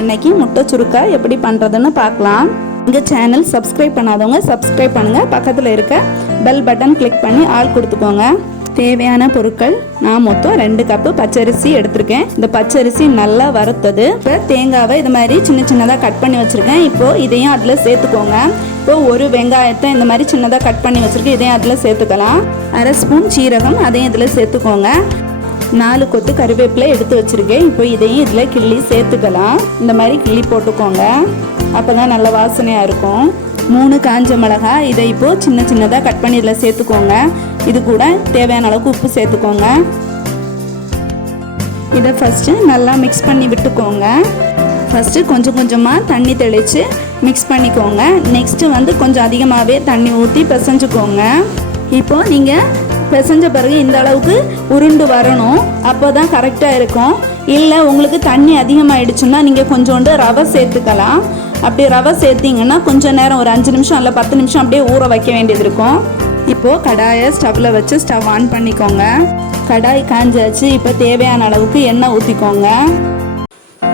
இன்னைக்கு முட்டை சுருக்கா எப்படி பண்ணுறதுன்னு பார்க்கலாம். எங்கள் சேனல் சப்ஸ்கிரைப் பண்ணாதவங்க சப்ஸ்கிரைப் பண்ணுங்கள். பக்கத்தில் இருக்க பெல் பட்டன் கிளிக் பண்ணி ஆல் கொடுத்துக்கோங்க. தேவையான பொருட்கள் நான் மொத்தம் 2 கப்பு பச்சரிசி எடுத்திருக்கேன். இந்த பச்சரிசி நல்லா வறுத்தது. இப்போ தேங்காவை இது மாதிரி சின்ன சின்னதாக கட் பண்ணி வச்சுருக்கேன். இப்போது இதையும் அதில் சேர்த்துக்கோங்க. இப்போது ஒரு வெங்காயத்தை இந்த மாதிரி சின்னதாக கட் பண்ணி வச்சுருக்கேன். இதையும் அதில் சேர்த்துக்கலாம். 1/2 ஸ்பூன் சீரகம் அதையும் இதில் சேர்த்துக்கோங்க. 4 கொத்து கருவேப்பிலை எடுத்து வச்சுருக்கேன். இப்போ இதையும் இதில் கிள்ளி சேர்த்துக்கலாம். இந்த மாதிரி கிள்ளி போட்டுக்கோங்க. அப்போ தான் நல்ல வாசனையாக இருக்கும். 3 காஞ்ச மிளகாய் இதை இப்போது சின்ன சின்னதாக கட் பண்ணி இதில் சேர்த்துக்கோங்க. இது கூட தேவையான அளவுக்கு உப்பு சேர்த்துக்கோங்க. இதை ஃபஸ்ட்டு நல்லா மிக்ஸ் பண்ணி விட்டுக்கோங்க. ஃபஸ்ட்டு கொஞ்சம் கொஞ்சமாக தண்ணி தெளித்து மிக்ஸ் பண்ணிக்கோங்க. நெக்ஸ்ட்டு கொஞ்சம் அதிகமாகவே தண்ணி ஊற்றி பிசைஞ்சுக்கோங்க. இப்போது நீங்கள் பிசைஞ்ச பிறகு இந்த அளவுக்கு உருண்டு வரணும். அப்போ தான் கரெக்டாக இருக்கும். இல்லை உங்களுக்கு தண்ணி அதிகமாகிடுச்சுன்னா நீங்கள் கொஞ்சோண்டு ரவை சேர்த்துக்கலாம். அப்படி ரவை சேர்த்திங்கன்னா கொஞ்சம் நேரம் ஒரு 5 நிமிஷம் இல்லை 10 நிமிஷம் அப்படியே ஊற வைக்க வேண்டியது இருக்கும். இப்போது கடாயை ஸ்டவ்வில் வச்சு ஸ்டவ் ஆன் பண்ணிக்கோங்க. கடாய் காஞ்சாச்சு. இப்போ தேவையான அளவுக்கு எண்ணெய் ஊற்றிக்கோங்க.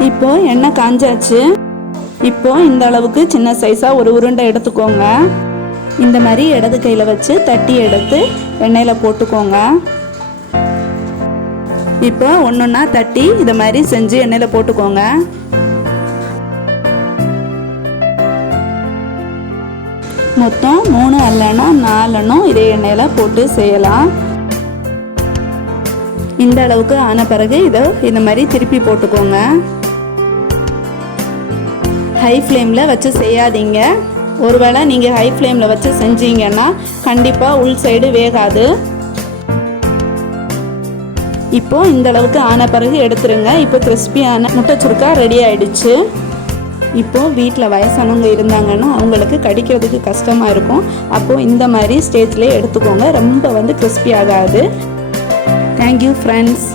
இப்போது எண்ணெய் காஞ்சாச்சு. இப்போது இந்த அளவுக்கு சின்ன சைஸாக ஒரு உருண்டை எடுத்துக்கோங்க. இந்த மாதிரி இடது கையில் வச்சு தட்டி எடுத்து எண்ணெயில் போட்டுக்கோங்க. இப்போ ஒன்றொன்னா தட்டி இதை மாதிரி செஞ்சு எண்ணெயில் போட்டுக்கோங்க. மொத்தம் 3 அல்லனா 4 இதே எண்ணெயில் போட்டு செய்யலாம். இந்த அளவுக்கு ஆன பிறகு இதை இந்த மாதிரி திருப்பி போட்டுக்கோங்க. ஹை ஃப்ளேமில் வச்சு செய்யாதீங்க. ஒருவேளை நீங்கள் ஹை ஃப்ளேமில் வச்சு செஞ்சீங்கன்னா கண்டிப்பாக உள் சைடு வேகாது. இப்போது இந்த அளவுக்கு ஆன பிறகு எடுத்துருங்க. இப்போ கிறிஸ்பியான முட்டை சுருக்கா ரெடி ஆயிடுச்சு. இப்போது வீட்டில் வயசானவங்க இருந்தாங்கன்னா அவங்களுக்கு கடிக்கிறதுக்கு கஷ்டமாக இருக்கும். அப்போது இந்த மாதிரி ஸ்டேஜ்லேயே எடுத்துக்கோங்க. ரொம்ப கிறிஸ்பி ஆகாது. Thank you friends.